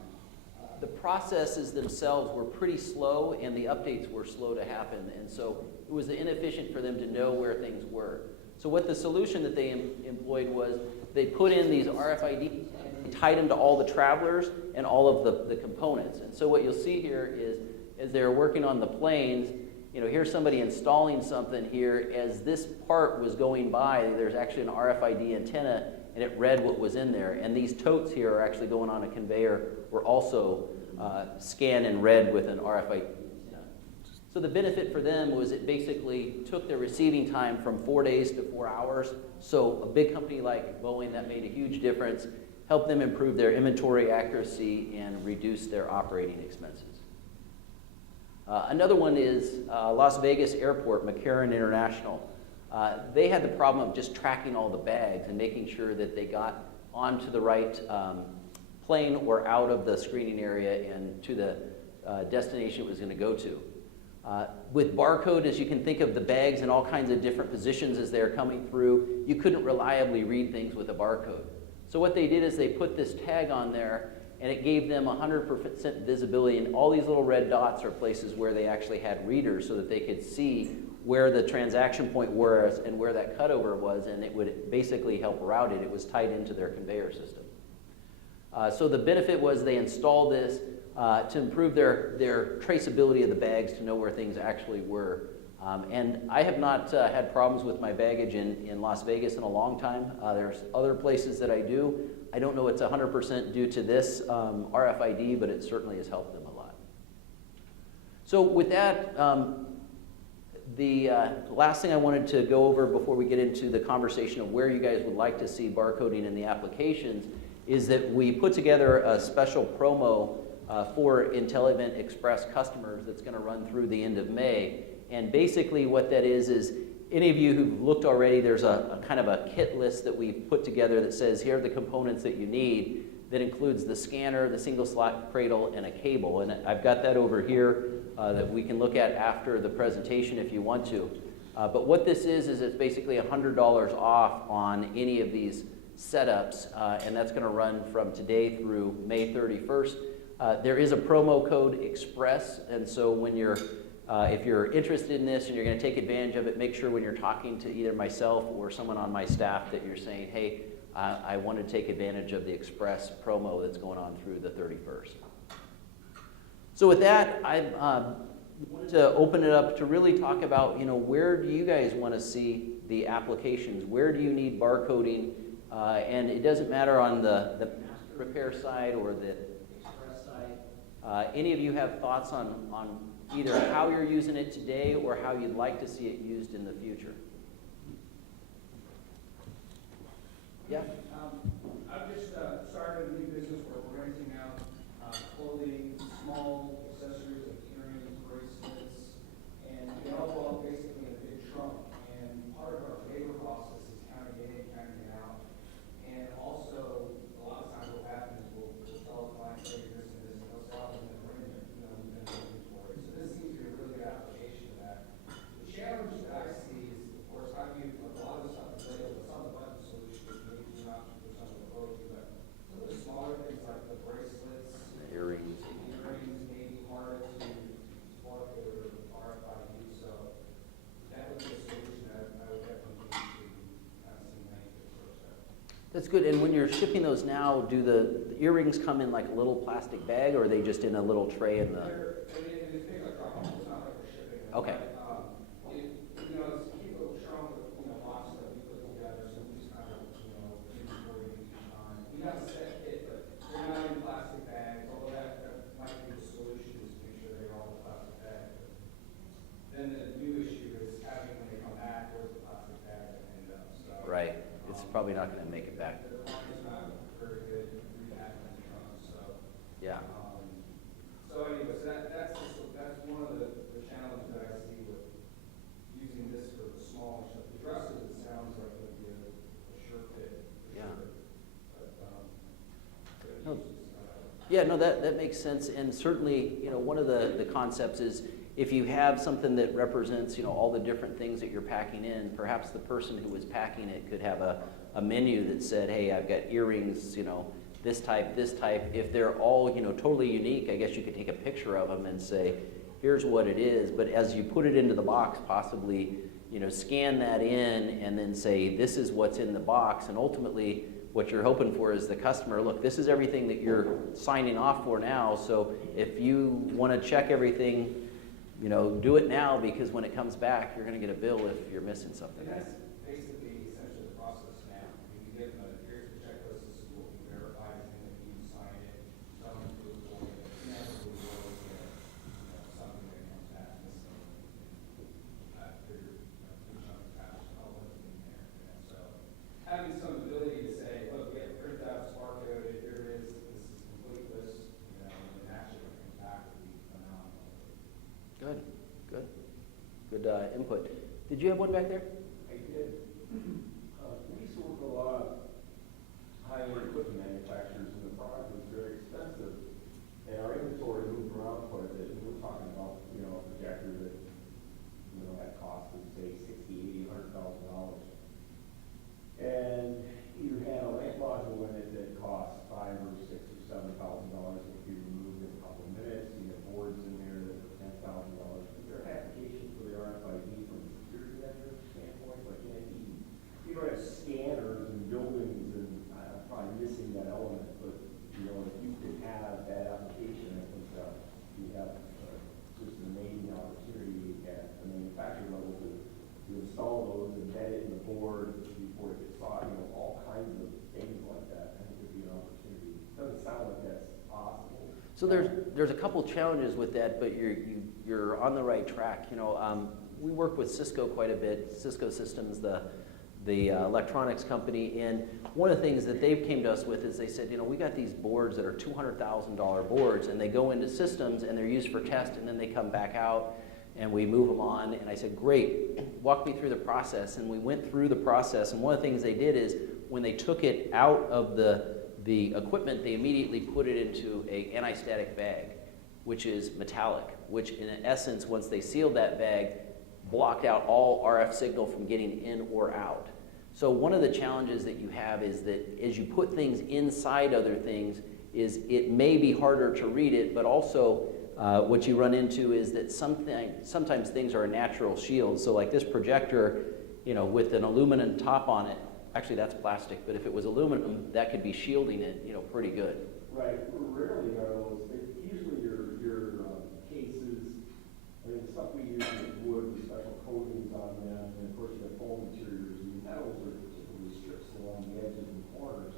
The processes themselves were pretty slow, and the updates were slow to happen, and so it was inefficient for them to know where things were. So what the solution that they employed was they put in these RFID, tied them to all the travelers and all of the components. And so what you'll see here is, as they're working on the planes, here's somebody installing something here. As this part was going by, there's actually an RFID antenna, and it read what was in there. And these totes here are actually going on a conveyor, were also scanned and read with an RFID antenna. So the benefit for them was it basically took their receiving time from 4 days to 4 hours. So a big company like Boeing, that made a huge difference, helped them improve their inventory accuracy and reduce their operating expenses. Another one is Las Vegas Airport, McCarran International. They had the problem of just tracking all the bags and making sure that they got onto the right plane or out of the screening area and to the destination it was going to go to. With barcode, as you can think of the bags in all kinds of different positions as they're coming through, you couldn't reliably read things with a barcode. So what they did is they put this tag on there, and it gave them 100% visibility, and all these little red dots are places where they actually had readers so that they could see where the transaction point was and where that cutover was, and it would basically help route it. It was tied into their conveyor system. So the benefit was they installed this to improve their traceability of the bags, to know where things actually were. And I have not had problems with my baggage in Las Vegas in a long time. There's other places that I do. I don't know it's 100% due to this RFID, but it certainly has helped them a lot. So with that, the last thing I wanted to go over before we get into the conversation of where you guys would like to see barcoding in the applications is that we put together a special promo for IntelliVent Express customers that's going to run through the end of May. And basically what that is any of you who've looked already, there's a kind of a kit list that we've put together that says here are the components that you need, that includes the scanner, the single slot cradle, and a cable. And I've got that over here that we can look at after the presentation if you want to. But what this is it's basically $100 off on any of these setups, and that's going to run from today through May 31st. There is a promo code EXPRESS, and so when you're if you're interested in this and you're going to take advantage of it, make sure when you're talking to either myself or someone on my staff that you're saying, hey, I want to take advantage of the Express promo that's going on through the 31st. So with that, I wanted to open it up to really talk about, where do you guys want to see the applications? Where do you need barcoding? And it doesn't matter on the master repair side or the Express side. Any of you have thoughts on either how you're using it today or how you'd like to see it used in the future? Yeah? I've just started a new business where we're renting out clothing, small accessories like earrings, bracelets, and they all go up basically in a big trunk. And part of our labor process is counting it in, counting it out. And also, a lot of times what happens is we'll tell a client, hey, this and this, and they'll sell it and then bring it. We've been looking for it. So this seems to be a really good application of that. The challenge that I see is, of course, how do you, a lot of the stuff is labeled, but some of the button solutions maybe do not for some of the clothes, but some of the smaller things like the bracelets, The earrings. may be harder to barcode or RFID, so that would be a solution that I would definitely need to kind of see management approach that. That's good. And when you're shipping those now, do the earrings come in like a little plastic bag, or are they just in a little tray in the? It's big like drop-off. It's not like we're shipping them. Okay. It's a cute little trunk with, boxes that we put together, so we just kind of, inventory each time. We have a set kit, but they're not in plastic bags, although that might be the solution, is to make sure they're all in plastic bags. But then the new issue is having, when they come back, where's the plastic bag that end up, so. Right. It's probably not going to make it back. The market's not very good at repacking the trunk, so. Yeah. So anyway, so that's one of the challenges that I see with using this for the small stuff. The dresses, it sounds like it would be a sure fit. Yeah. But No. Yeah, no, that makes sense. And certainly, one of the concepts is if you have something that represents, all the different things that you're packing in, perhaps the person who was packing it could have a menu that said, hey, I've got earrings, this type, this type. If they're all, totally unique, I guess you could take a picture of them and say, here's what it is. But as you put it into the box, possibly, scan that in and then say, this is what's in the box. And ultimately, what you're hoping for is the customer, look, this is everything that you're signing off for now. So if you want to check everything, do it now, because when it comes back, you're going to get a bill if you're missing something. And that's basically essentially the process now. You give them here's the checklist, this is what we verify, and then you sign it, tell them to do it for you. Inevitably, you always get something that comes back missing. I figure, each other patch, all of it in there. So having some ability to say, look, we have print out, it's barcoded, here it is, this is a complete list, and actually when it comes back, would be phenomenal. Good. Good input. Did you have one back there? I did. We used to work with a lot of high-end equipment manufacturers, and the product was very expensive. And our inventory moved around quite a bit. And we're talking about, a projector that, had cost of, say, $60,000, $80,000, $100,000. And you had a lamp module in it that cost $5,000 or $6,000 or $7,000 that could be removed in a couple of minutes. You had boards in there that were $10,000. Is there an application for the RFID from kinds of things like that, I think would be an opportunity. Doesn't sound like that's possible. So there's a couple challenges with that, but you're on the right track. We work with Cisco quite a bit. Cisco Systems, the electronics company, and one of the things that they came to us with is they said, we got these boards that are $200,000 boards, and they go into systems and they're used for test, and then they come back out and we move them on. And I said, great, walk me through the process. And we went through the process, and one of the things they did is when they took it out of the equipment, they immediately put it into an anti-static bag, which is metallic, which in essence, once they sealed that bag, blocked out all RF signal from getting in or out. So one of the challenges that you have is that as you put things inside other things, is it may be harder to read it, but also what you run into is that sometimes things are a natural shield. So like this projector, with an aluminum top on it, actually that's plastic, but if it was aluminum, that could be shielding it, pretty good. Right. Rarely are those. Usually your cases. I mean, the stuff we use is wood with special coatings on them, and of course you have foam materials. And metals are typically strips along the edges and corners.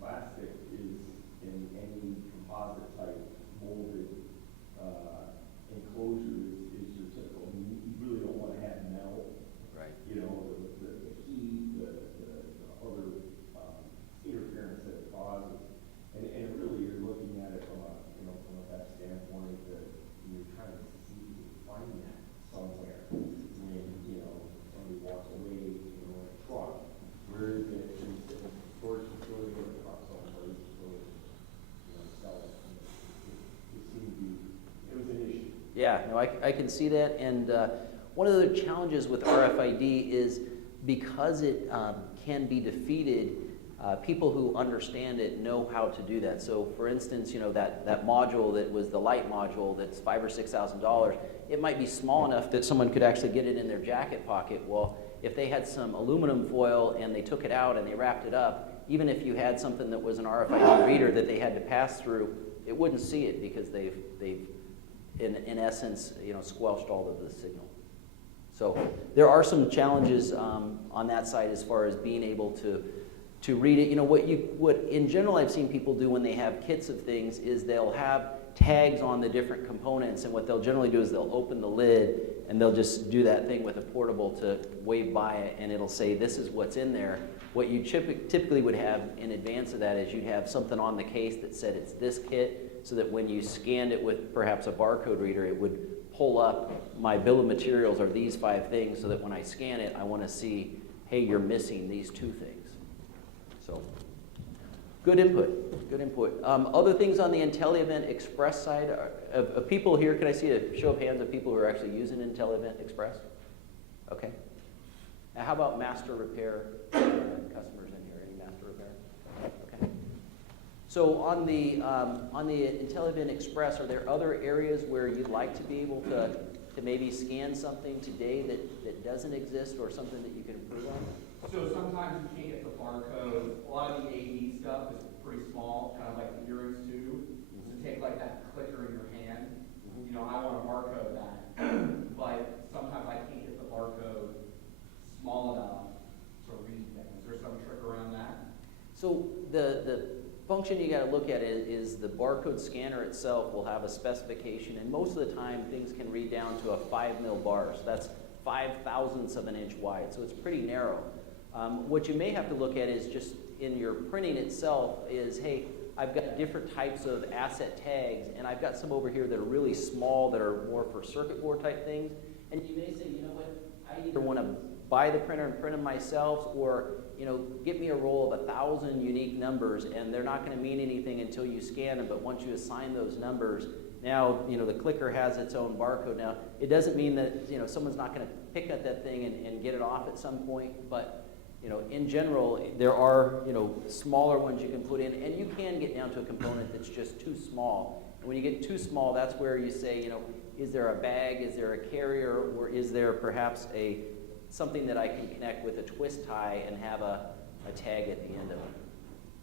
Plastic is in any composite type molded enclosure is your typical. I mean, you really don't want to have metal. Right. The heat, the other interference that it causes, and really you're looking at it from a that standpoint that you're trying to see find that somewhere when somebody walks away in a truck. Where is it? In the storage facility or the truck someplace to sell it. It seemed to be it was an issue. Yeah, no, I can see that, and one of the challenges with RFID is because it can be defeated, people who understand it know how to do that. So for instance, that module that was the light module that's $5,000 or $6,000, it might be small enough that someone could actually get it in their jacket pocket. Well, if they had some aluminum foil and they took it out and they wrapped it up, even if you had something that was an RFID reader that they had to pass through, it wouldn't see it because they've in essence, squelched all of the signal. So there are some challenges on that side as far as being able to read it. What in general I've seen people do when they have kits of things is they'll have tags on the different components, and what they'll generally do is they'll open the lid and they'll just do that thing with a portable to wave by it, and it'll say this is what's in there. What you typically would have in advance of that is you'd have something on the case that said it's this kit, so that when you scanned it with perhaps a barcode reader, it would pull up my bill of materials are these 5 things, so that when I scan it, I want to see, hey, you're missing these 2 things. So, good input, good input. Other things on the IntelliEvent Express side, of people here, can I see a show of hands of people who are actually using IntelliEvent Express? Okay. Now how about master repair customers in here? Any master repair? Okay. So on the IntelliEvent Express, are there other areas where you'd like to be able to maybe scan something today that doesn't exist, or something that you can improve on? So sometimes you can't get the barcode. A lot of the AV stuff is pretty small, kind of like the earrings too. So take like that clicker in your hand. I want to barcode that, but sometimes I can't get the barcode small enough to read things. Is there some trick around that? So the function you got to look at is the barcode scanner itself will have a specification, and most of the time things can read down to a 5 mil bar. So that's 5/1000ths of an inch wide. So it's pretty narrow. What you may have to look at is just in your printing itself is, hey, I've got different types of asset tags, and I've got some over here that are really small that are more for circuit board type things. And you may say, you know what, I either want to buy the printer and print them myself, or get me a roll of 1,000 unique numbers, and they're not going to mean anything until you scan them. But once you assign those numbers, now the clicker has its own barcode. Now it doesn't mean that someone's not going to pick up that thing and get it off at some point, but in general, there are, smaller ones you can put in, and you can get down to a component that's just too small. And when you get too small, that's where you say, is there a bag, is there a carrier, or is there perhaps something that I can connect with a twist tie and have a tag at the end of it.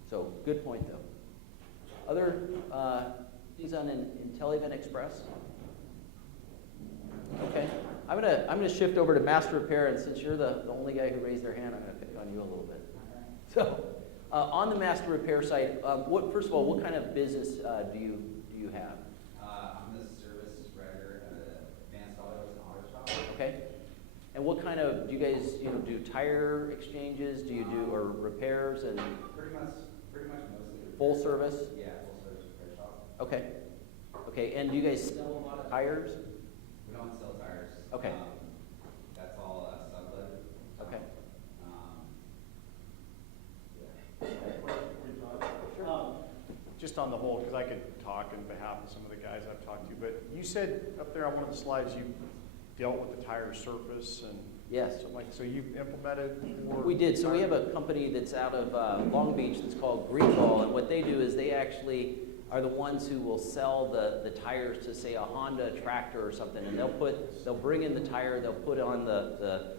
So, good point though. Other things on IntelliEvent Express? Okay. I'm gonna shift over to master repair, and since you're the only guy who raised their hand, I'm gonna pick on you a little bit. So, on the master repair site, first of all, what kind of business do you have? I'm the service writer at Advanced Autos and Auto Shop. Okay. And what kind of, do you guys, do tire exchanges? Do you do, or repairs and Pretty much mostly. full service? Yeah, full service repair shop. Okay. Okay, and do you guys sell a lot of tires? We don't sell tires. Okay. That's all sublet. Okay. Yeah. Just on the whole, because I could talk on behalf of some of the guys I've talked to, but you said up there on one of the slides you dealt with the tire surface and Yes. something like, so you implemented for? We did. So we have a company that's out of Long Beach that's called Greenball, and what they do is they actually are the ones who will sell the tires to, say, a Honda tractor or something, and they'll bring in the tire, they'll put on the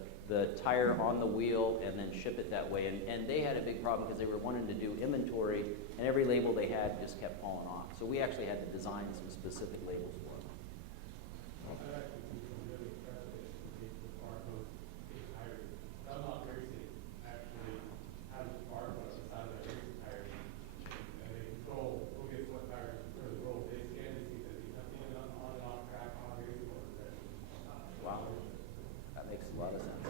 tire on the wheel and then ship it that way. And they had a big problem because they were wanting to do inventory, and every label they had just kept falling off. So we actually had to design some specific labels for them. I'm not racing, actually has a barcode on the side of the racing tires, and they control who gets what tires for the roll. They scan to see that there's nothing on and off track on racing motors there. Wow. That makes a lot of sense.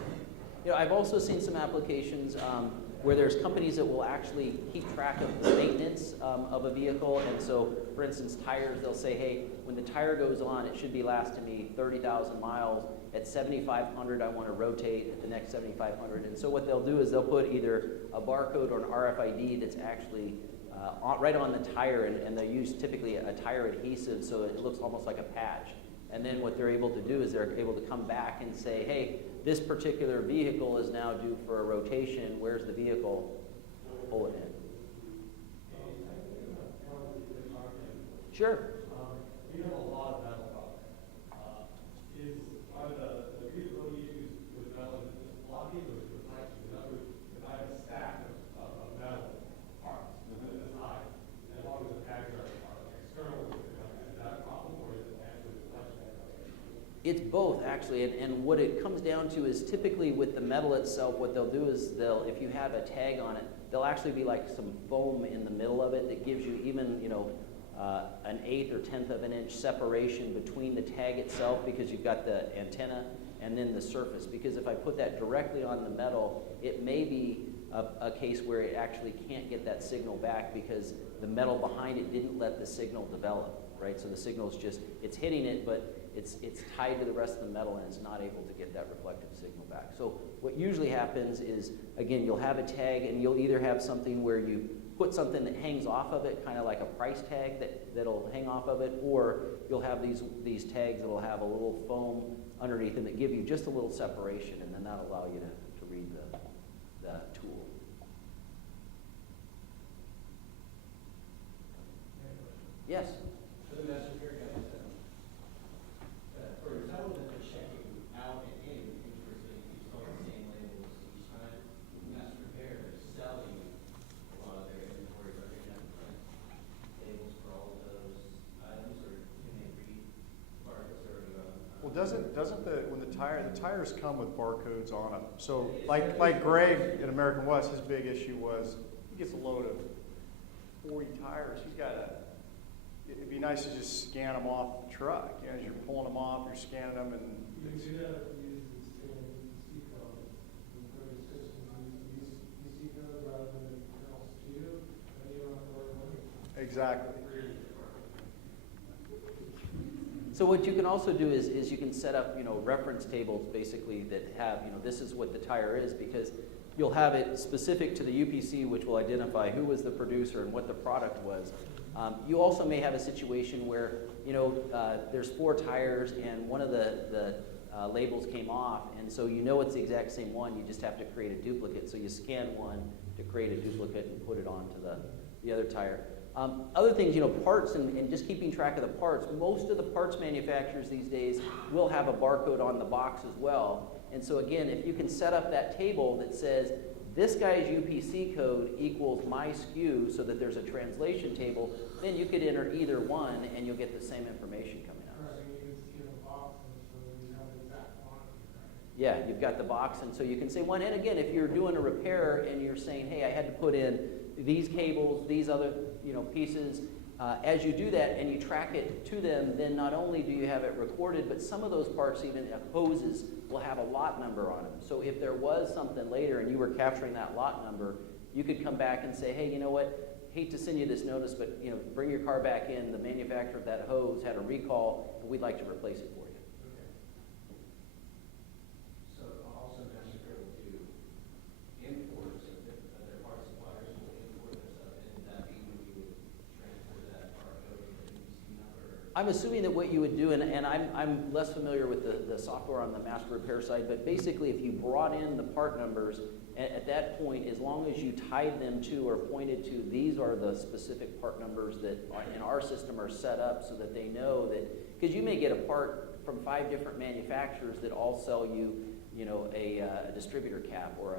I've also seen some applications where there's companies that will actually keep track of the maintenance of a vehicle. And so, for instance, tires, they'll say, hey, when the tire goes on, it should be lasting me 30,000 miles. At 7,500, I want to rotate at the next 7,500. And so what they'll do is they'll put either a barcode or an RFID that's actually right on the tire, and they'll use typically a tire adhesive so it looks almost like a patch. And then what they're able to do is they're able to come back and say, hey, this particular vehicle is now due for a rotation. Where's the vehicle? Pull it in. Sure. We have a lot of metal products. Are the reusability issues with metal just blocking or is it reflection? In other words, if I have a stack of metal parts that is high, and as long as the tags are external, is that a problem or is it actually reflection? It's both, actually, and what it comes down to is typically with the metal itself, what they'll do is if you have a tag on it, there'll actually be like some foam in the middle of it that gives you even, an 1/8 or 1/10 of an inch separation between the tag itself, because you've got the antenna and then the surface. Because if I put that directly on the metal, it may be a case where it actually can't get that signal back because the metal behind it didn't let the signal develop, right? So the signal's it's hitting it, but it's tied to the rest of the metal and it's not able to get that reflective signal back. So what usually happens is, again, you'll have a tag and you'll either have something where you put something that hangs off of it, kind of like a price tag that'll hang off of it, or you'll have these tags that'll have a little foam underneath them that give you just a little separation, and then that'll allow you to read the tool. Yes? For the master repair guys, for metal that they're checking out and in, interesting, it's all the same labels each time. Master repair is selling a lot of their inventory, but they have labels for all of those items, or can they read barcodes already on? Well, when the tires come with barcodes on them. So like Greg at American West, his big issue was he gets a load of 40 tires. It'd be nice to just scan them off the truck. As you're pulling them off, you're scanning them, and You can do that if you use the same PC code. The systems use PC code rather than internal studio, and you don't have to worry about it. exactly. So what you can also do is you can set up, reference tables basically that have, this is what the tire is, because you'll have it specific to the UPC, which will identify who was the producer and what the product was. You also may have a situation where, there's 4 tires and one of the labels came off, and so it's the exact same one. You just have to create a duplicate. So you scan one to create a duplicate and put it onto the other tire. Other things, parts and just keeping track of the parts. Most of the parts manufacturers these days will have a barcode on the box as well. And so again, if you can set up that table that says, this guy's UPC code equals my SKU, so that there's a translation table, then you could enter either one and you'll get the same information coming out. Right, and you can see the boxes, so you know the exact quantity, right? Yeah, you've got the box, and so you can say one. And again, if you're doing a repair and you're saying, hey, I had to put in these cables, these other pieces, as you do that and you track it to them, then not only do you have it recorded, but some of those parts, even hoses, will have a lot number on them. So if there was something later and you were capturing that lot number, you could come back and say, hey, you know what? Hate to send you this notice, but bring your car back in. The manufacturer of that hose had a recall, and we'd like to replace it for you. So also necessary to import, so that their part suppliers will import their stuff, and that be when you would transfer that barcode to the EBC number? I'm assuming that what you would do, and I'm less familiar with the software on the master repair side, but basically if you brought in the part numbers, at that point, as long as you tied them to or pointed to, these are the specific part numbers that in our system are set up so that they know that, because you may get a part from 5 different manufacturers that all sell you, a distributor cap or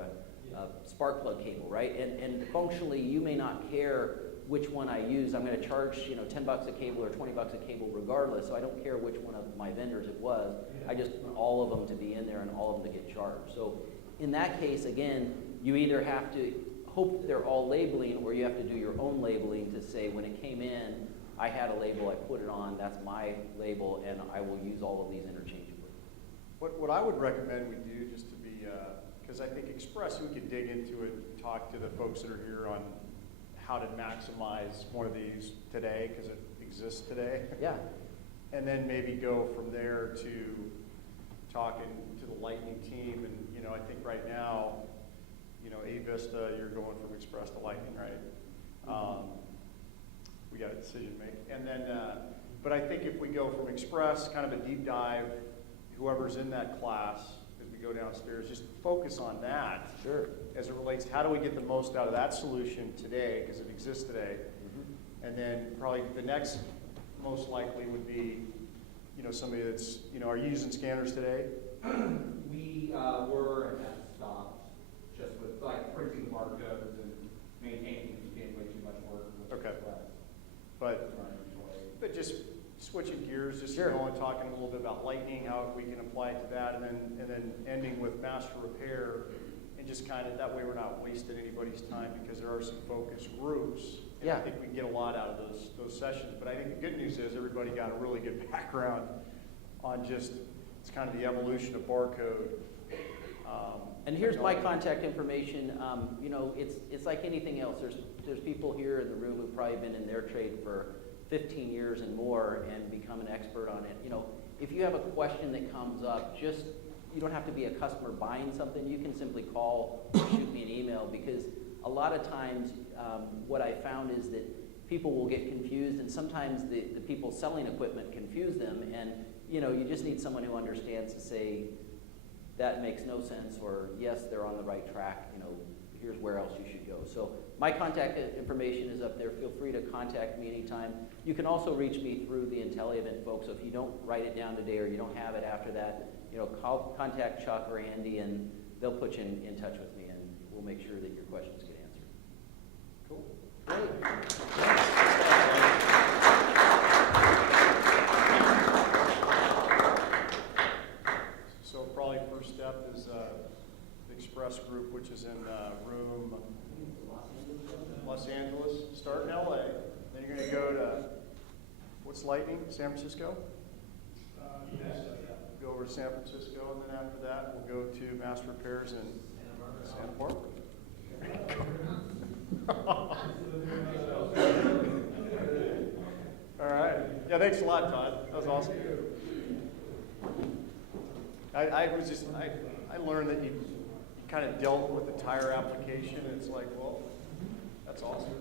a spark plug cable, right? And functionally, you may not care which one I use. I'm going to charge, $10 a cable or $20 a cable regardless, so I don't care which one of my vendors it was. I just want all of them to be in there and all of them to get charged. So in that case, again, you either have to hope that they're all labeling, or you have to do your own labeling to say, when it came in, I had a label, I put it on, that's my label, and I will use all of these interchangeably. What I would recommend we do, just to be, because I think Express, we could dig into it, and talk to the folks that are here on how to maximize one of these today, because it exists today. Yeah. And then maybe go from there to talking to the Lightning team. And, I think right now, A-Vista, you're going from Express to Lightning, right? We got a decision to make. And then, but I think if we go from Express, kind of a deep dive, whoever's in that class, as we go downstairs, just focus on that. Sure. As it relates to how do we get the most out of that solution today, because it exists today. Mm-hmm. And then probably the next most likely would be, somebody that's, are you using scanners today? We were and have stopped, just with like printing barcodes and maintaining it, being way too much work. Okay. But just switching gears, just Sure. going, talking a little bit about Lightning, how we can apply it to that, and then ending with master repair, and just kind of, that way we're not wasting anybody's time, because there are some focus groups. And Yeah. I think we can get a lot out of those sessions. But I think the good news is everybody got a really good background on just, it's kind of the evolution of barcode. And here's my contact information. It's like anything else. There's people here in the room who've probably been in their trade for 15 years and more and become an expert on it. If you have a question that comes up, you don't have to be a customer buying something. You can simply call or shoot me an email, because a lot of times what I found is that people will get confused, and sometimes the people selling equipment confuse them, and you just need someone who understands to say, that makes no sense, or yes, they're on the right track, here's where else you should go. So my contact information is up there. Feel free to contact me anytime. You can also reach me through the IntelliEvent folks. So if you don't write it down today or you don't have it after that, contact Chuck or Andy, and they'll put you in touch with me, and we'll make sure that your questions get answered. Cool. Great. So probably first step is the Express group, which is in room Los Angeles. Start in LA. Then you're going to go to, what's Lightning? San Francisco? Go over to San Francisco, and then after that, we'll go to Master Repairs in Santa Barbara. All right. Yeah, thanks a lot, Todd. That was awesome. I learned that you kind of dealt with the tire application, and it's like, well, that's awesome.